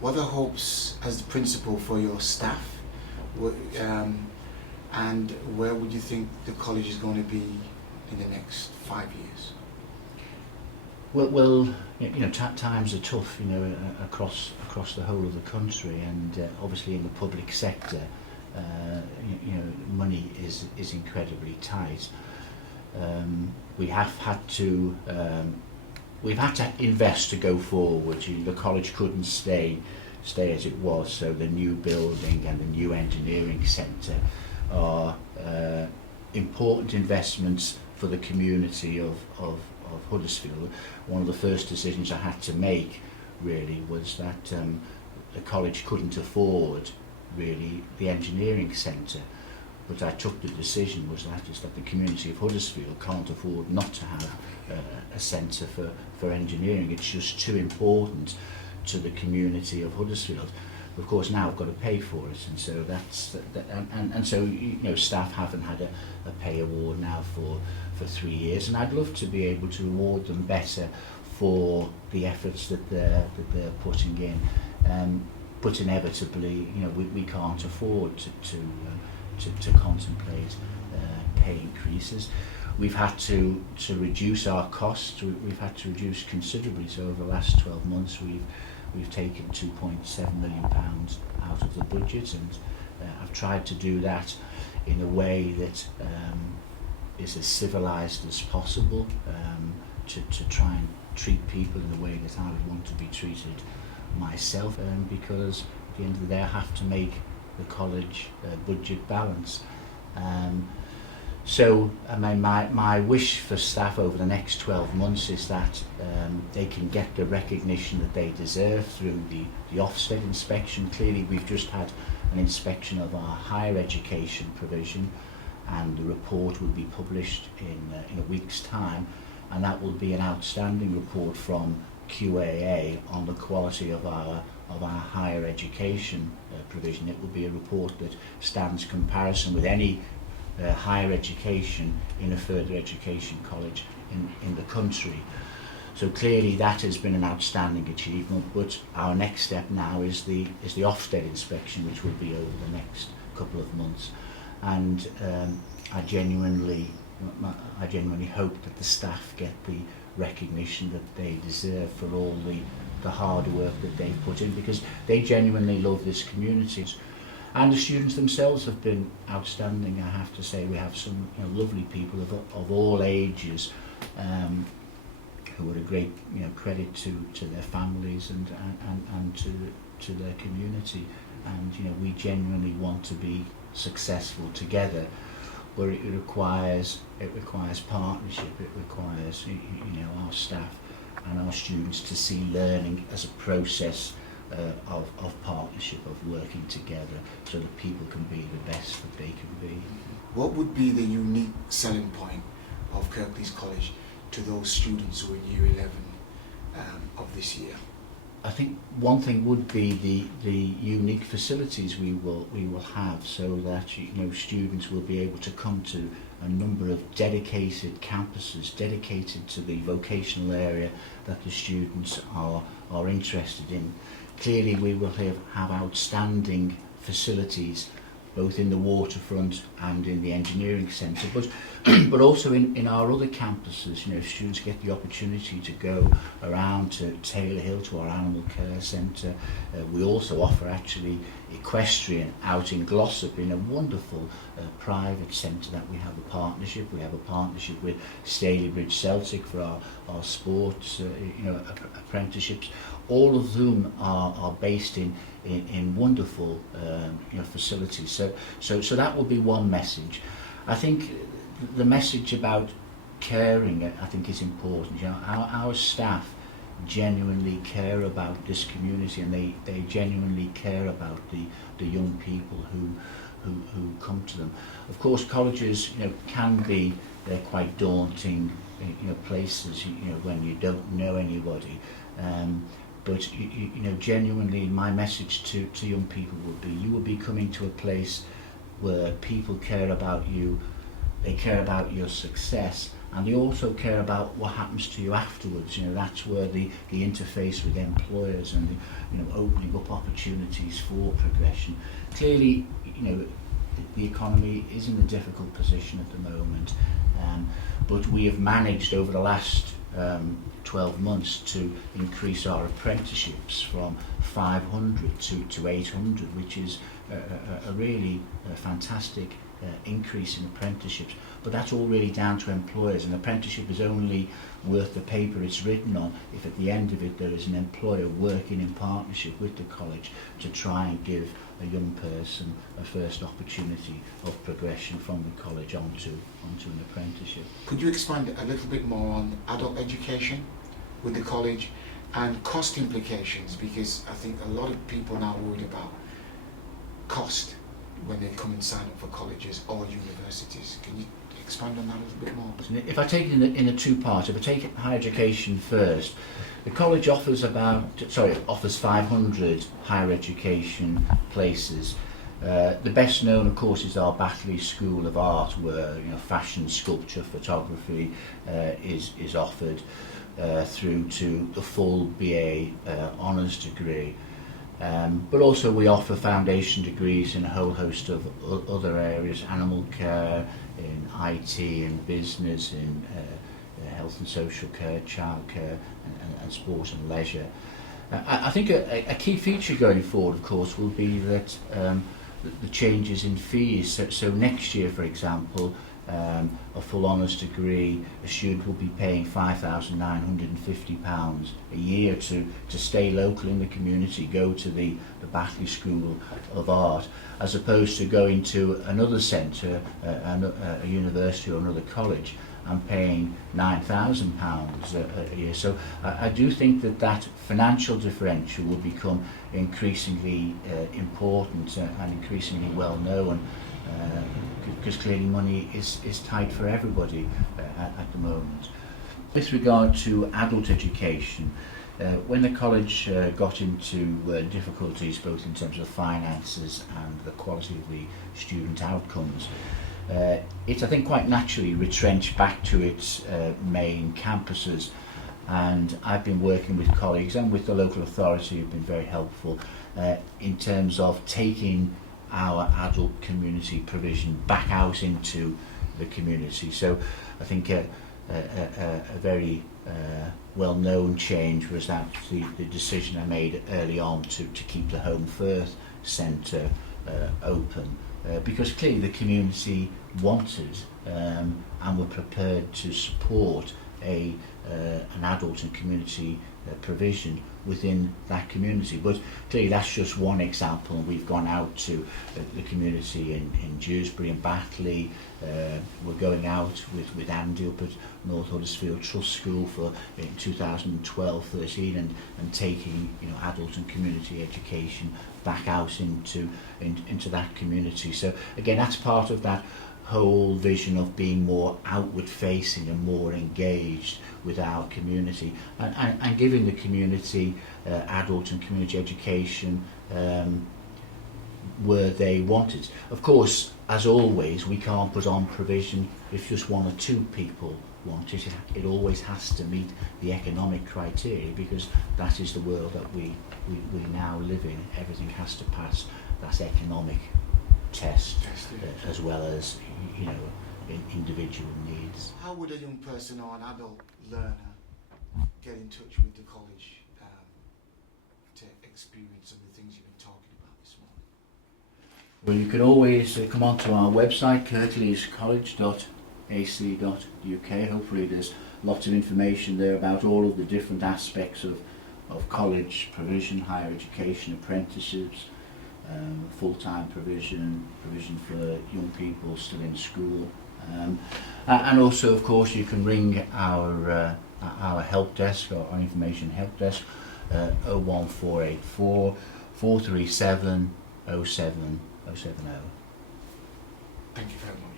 What are hopes as the principal for your staff? And where would you think the college is going to be in the next 5 years? Well, times are tough, across the whole of the country, and obviously in the public sector, money is incredibly tight. We've had to invest to go forward. The college couldn't stay as it was, so the new building and the new engineering centre are important investments for the community of Huddersfield. One of the first decisions I had to make really was that the college couldn't afford really the engineering centre, but I took the decision was that the community of Huddersfield can't afford not to have a centre for engineering. It's just too important to the community of Huddersfield. Of course, now I've got to pay for it, and so so staff haven't had a pay award now for 3 years, and I'd love to be able to reward them better for the efforts that they're putting in. But inevitably, we can't afford to contemplate pay increases. We've had to reduce our costs. We've had to reduce considerably. So over the last 12 months, we've taken £2.7 million out of the budget, and I've tried to do that in a way that is as civilised as possible, to try and treat people in the way that I would want to be treated myself, because at the end of the day I have to make the college budget balance. So my wish for staff over the next 12 months is that they can get the recognition that they deserve through the Ofsted inspection. Clearly we've just had an inspection of our higher education provision, and the report will be published in a week's time, and that will be an outstanding report from QAA on the quality of our higher education provision. It will be a report that stands comparison with any higher education in a further education college in the country. So clearly that has been an outstanding achievement, but our next step now is the Ofsted inspection, which will be over the next couple of months, and I genuinely hope that the staff get the recognition that they deserve for all the hard work that they've put in, because they genuinely love this community. And the students themselves have been outstanding, I have to say. We have some lovely people of all ages who are a great credit to their families and to their community. And we genuinely want to be successful together, but it requires partnership. It requires our staff and our students to see learning as a process of partnership, of working together, so that people can be the best that they can be. What would be the unique selling point of Kirklees College to those students who are in Year 11 of this year? I think one thing would be the unique facilities we will have, so that students will be able to come to a number of dedicated campuses dedicated to the vocational area that the students are interested in. Clearly we will have outstanding facilities both in the waterfront and in the engineering centre, but also in our other campuses. Students get the opportunity to go around to Taylor Hill, to our animal care centre. We also offer actually equestrian out in Glossop in a wonderful private centre that we have a partnership. We have a partnership with Stalybridge Celtic for our sports apprenticeships. All of them are based in wonderful facilities. So that will be one message. I think the message about caring, I think, is important. Our staff genuinely care about this community, and they genuinely care about the young people who come to them. Of course, colleges can be quite daunting places when you don't know anybody. But genuinely, my message to young people would be: you will be coming to a place where people care about you, they care about your success, and they also care about what happens to you afterwards. You know, that's where the interface with employers and the, you know, opening up opportunities for progression. Clearly, you know, the economy is in a difficult position at the moment, but we have managed over the last 12 months to increase our apprenticeships from 500 to 800, which is a really fantastic increase in apprenticeships. But that's all really down to employers. An apprenticeship is only worth the paper it's written on if at the end of it there is an employer working in partnership with the college to try and give a young person a first opportunity of progression from the college onto an apprenticeship. Could you expand a little bit more on adult education with the college and cost implications, because I think a lot of people are now worried about cost when they come and sign up for colleges or universities. Can you expand on that a little bit more? If I take it in a two-part, if I take higher education first, the college offers 500 higher education places. The best known, of course, is our Batley School of Art, where, you know, fashion, sculpture, photography is offered through to the full BA honours degree. But also we offer foundation degrees in a whole host of other areas: animal care, in IT, in business, in health and social care, childcare, and sport and leisure. I think a key feature going forward, of course, will be that the changes in fees. So next year, for example, a full honours degree, a student will be paying £5,950 a year to stay local in the community, go to the Batley School of Art, as opposed to going to another centre, a university or another college, and paying £9,000 a year. So I do think that financial differential will become increasingly important and increasingly well known, because clearly money is tight for everybody at the moment. With regard to adult education, when the college got into difficulties both in terms of finances and the quality of the student outcomes, it, I think, quite naturally retrenched back to its main campuses, and I've been working with colleagues and with the local authority who've been very helpful in terms of taking our adult community provision back out into the community. So I think a very well-known change was that the decision I made early on to keep the Home Firth Centre open, because clearly the community wanted and were prepared to support an adult and community provision within that community. But clearly that's just one example, and we've gone out to the community in Dewsbury and Batley. We're going out with Andy up at North Huddersfield Trust School for in 2012-13 and taking, you know, adult and community education back out into that community. So again, that's part of that whole vision of being more outward facing and more engaged with our community, and giving the community adult and community education where they want it. Of course, as always, we can't put on provision if just one or two people want it. It always has to meet the economic criteria, because that is the world that we now live in. Everything has to pass that economic test, as well as, you know, individual needs. How would a young person or an adult learner get in touch with the college to experience some of the things you've been talking about this morning? Well, you can always come onto our website, kirkleescollege.ac.uk. Hopefully there's lots of information there about all of the different aspects of college provision, higher education, apprenticeships, full-time provision for young people still in school, and also, of course, you can ring our help desk, or our information help desk, 01484 437 07070. Thank you very much.